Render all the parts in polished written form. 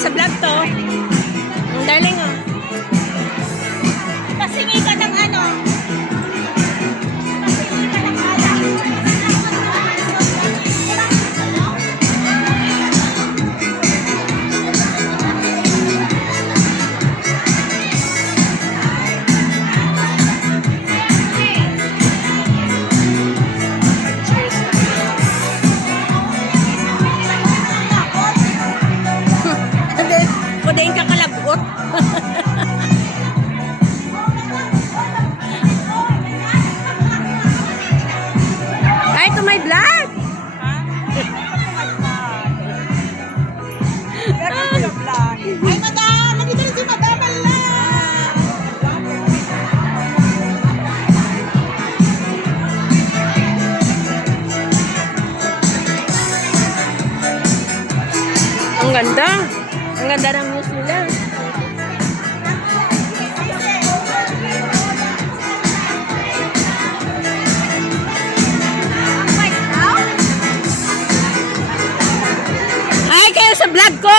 Nasa vlog to. Ang darling oh. Pasingi ka ng ano? Pasingi ka ng alak. Kudain ka kalabot. Ay, to my vlog! Ay, madam! Nandito na si madam! Ala! Ang ganda. Ang ganda ng news nila. Ay, kayo sa vlog ko!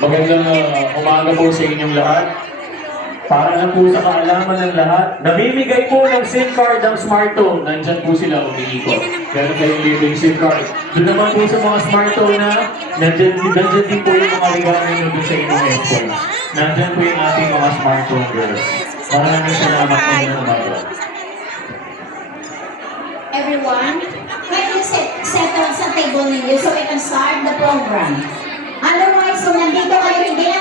Magandang umaga po sa inyong lahat. Para lang po sa kaalaman ng lahat, namimigay po ng SIM card ang smartphone. Nandyan po sila umiikot. Meron kayong libreng SIM card. Doon naman po sa mga smartphone na nandyan din po yung mga regalo nyo doon sa inyong headphones. Nandyan po yung ating mga smartphone girls. Maraming salamat po ng umaga. Everyone, can you settle sa table ninyo so we can start the program? Otherwise, kung nandito kayo, hindi na